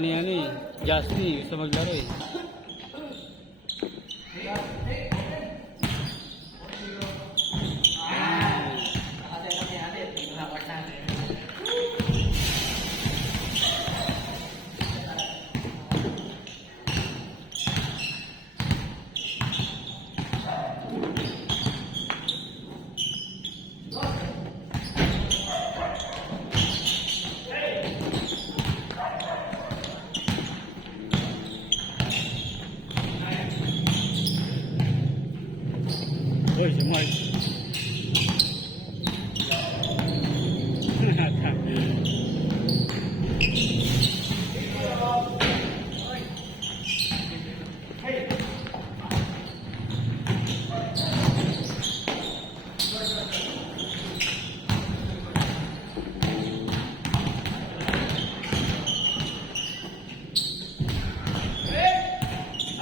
ni ano eh, Justy, gusto maglaro eh. Uy, si Mark.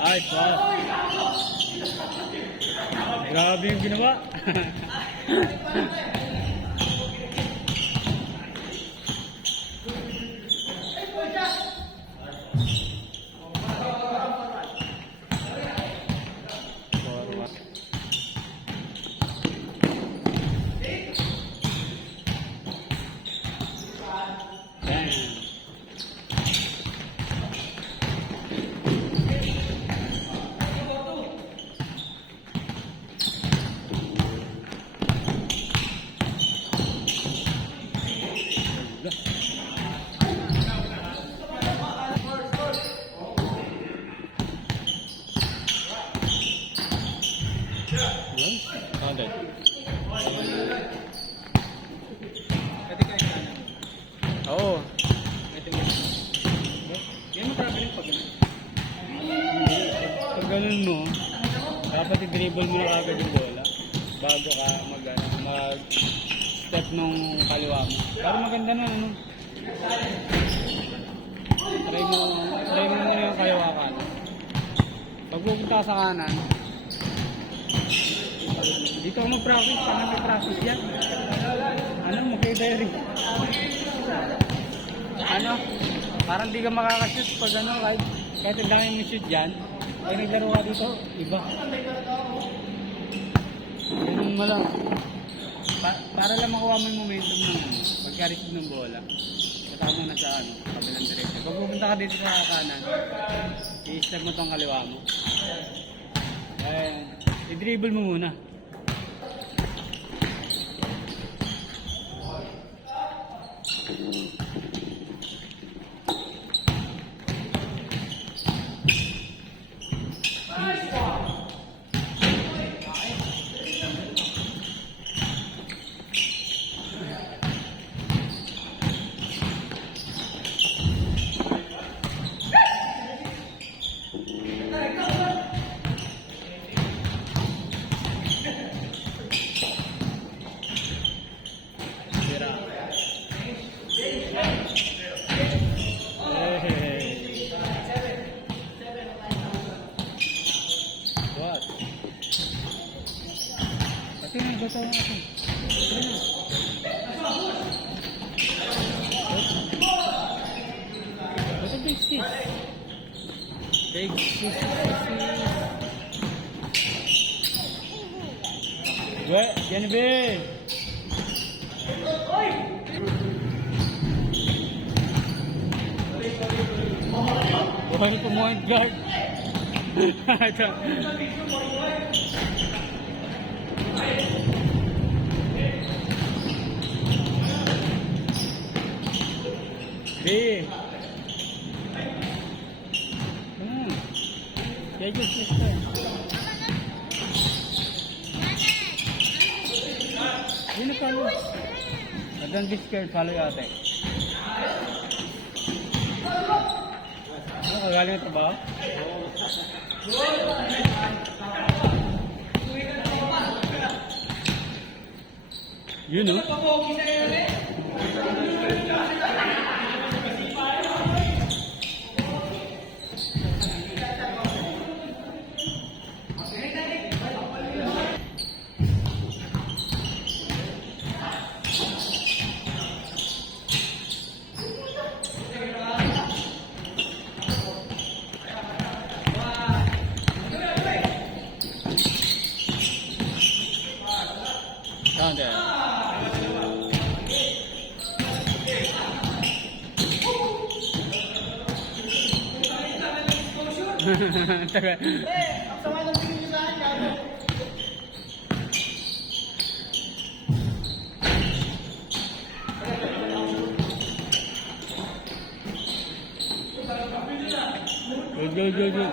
Ay, pass. Grabe yung ginawa. Okay. Oo. Yan mo traveling pag ganun. Pag ganun mo, dapat i-dribble mo na agad yung bola bago ka mag-step nung kaliwa mo. Para maganda nun, ano? Try mo muna yung kaliwa ka. Pag pupunta ka sa kanan, dito ako mag-practice, paano mag-practice yan? Ano, mag-diary. Ano, parang di ka makakashoot pag ano, kahit ang dami mong shoot dyan, pag naglaro ka dito, iba. Ganun mo lang. Para lang makuha mo yung momentum ng pagka-receive ng bola. Katama na sa kabilang direksyon. Pag pupunta ka dito sa kanan, i-snag mo itong kaliwa mo. I-dribble mo muna. Kasi nga, bata ako. What's a big six? Big six. What? Yan ba? Buhay ito point guard. Ito. B. Yeah, just yun na follow. Don't be scared, follow yung ate. Ano, kagaling ito ba? Yun o. Tagal. Ang sama ng tingin niyo sa akin, gago. Good, good, good, good.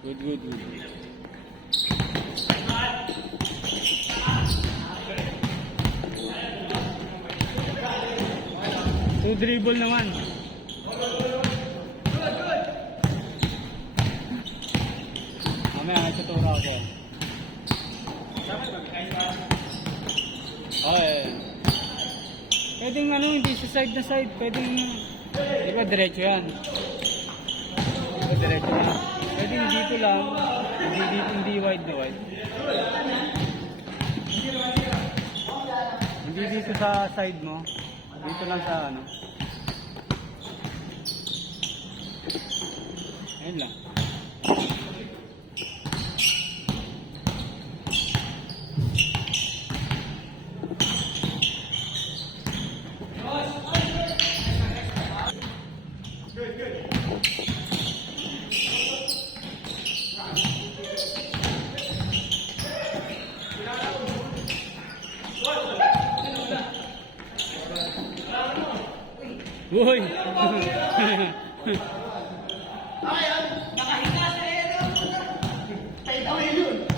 Good, good, good. Two dribble naman. Mamaya, nagtuturo ako sa'yo. Okay. Pwedeng ano, hindi sa side na side. Pwedeng, di ba diretso yan? Di ba diretso yan? Pwedeng dito lang. Hindi dito, hindi wide na wide. Hindi dito sa side mo. Dito lang sa ano. Ayun lang. Uy! Nakahiga sa ero. Fade away yun.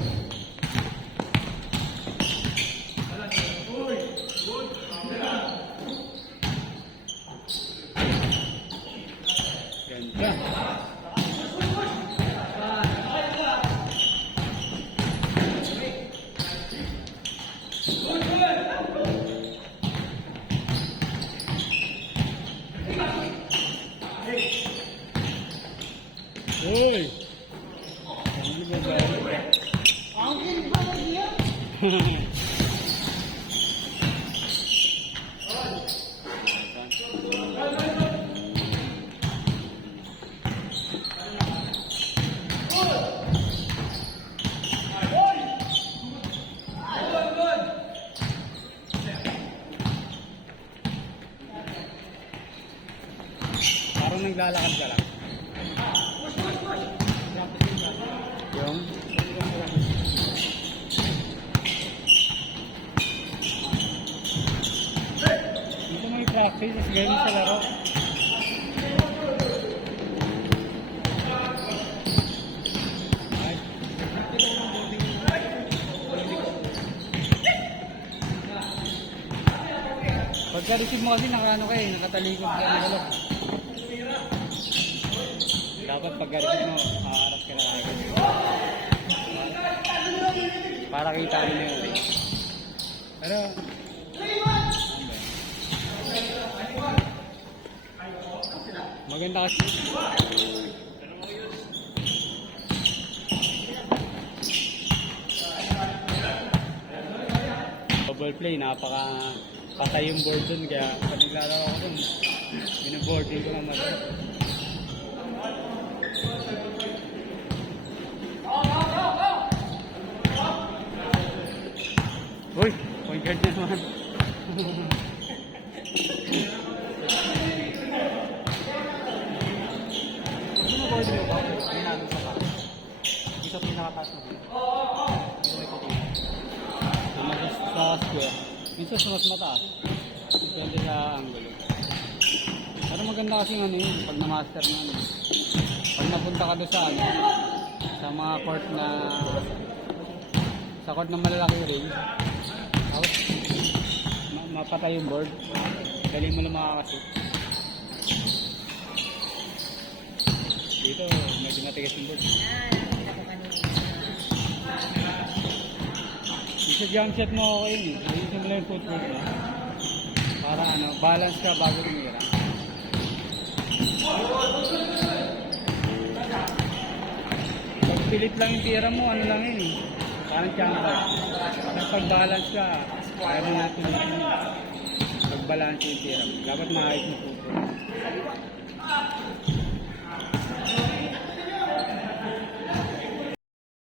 Ganda. Uy! Ano ba ba? Ang ganda ba niya? Parang naglalakad ka lang. Yung? Dito may practice, gaya mo sa laro. Pagka-receive mo kasi nakaano ka eh, nakatalikod ka na galo. Dapat pagka-receive mo, haharap ka na agad. Para kita rin mo yun. Pero, maganda kasi. Double play, napaka patay yung board dun, kaya pag naglalaro ako dun, binuboarding ko naman. Uy, point guard na naman. Ano ba board mo ba? May namin sa pa. Hindi sa pinakataas mo. Sa square. Minsan sa mas mataas. Depende sa angulo. Pero maganda kasi ano yun, pag na-master na ano. Pag napunta ka doon sa ano, sa mga court na, sa court na malalaki rin, tapos mapatay yung board, dali mo lang makakasip. Dito, medyo matigas yung board. Sa jump shot mo okay yun eh. Ayusin mo lang yung footwork mo. Para ano, balance ka bago tumira. Pag pilit lang yung tira mo, ano lang yun eh. Parang jump shot. Pag balance ka, kaya mo natin yun. Pag balance yung tira mo. Dapat maayos mo footwork.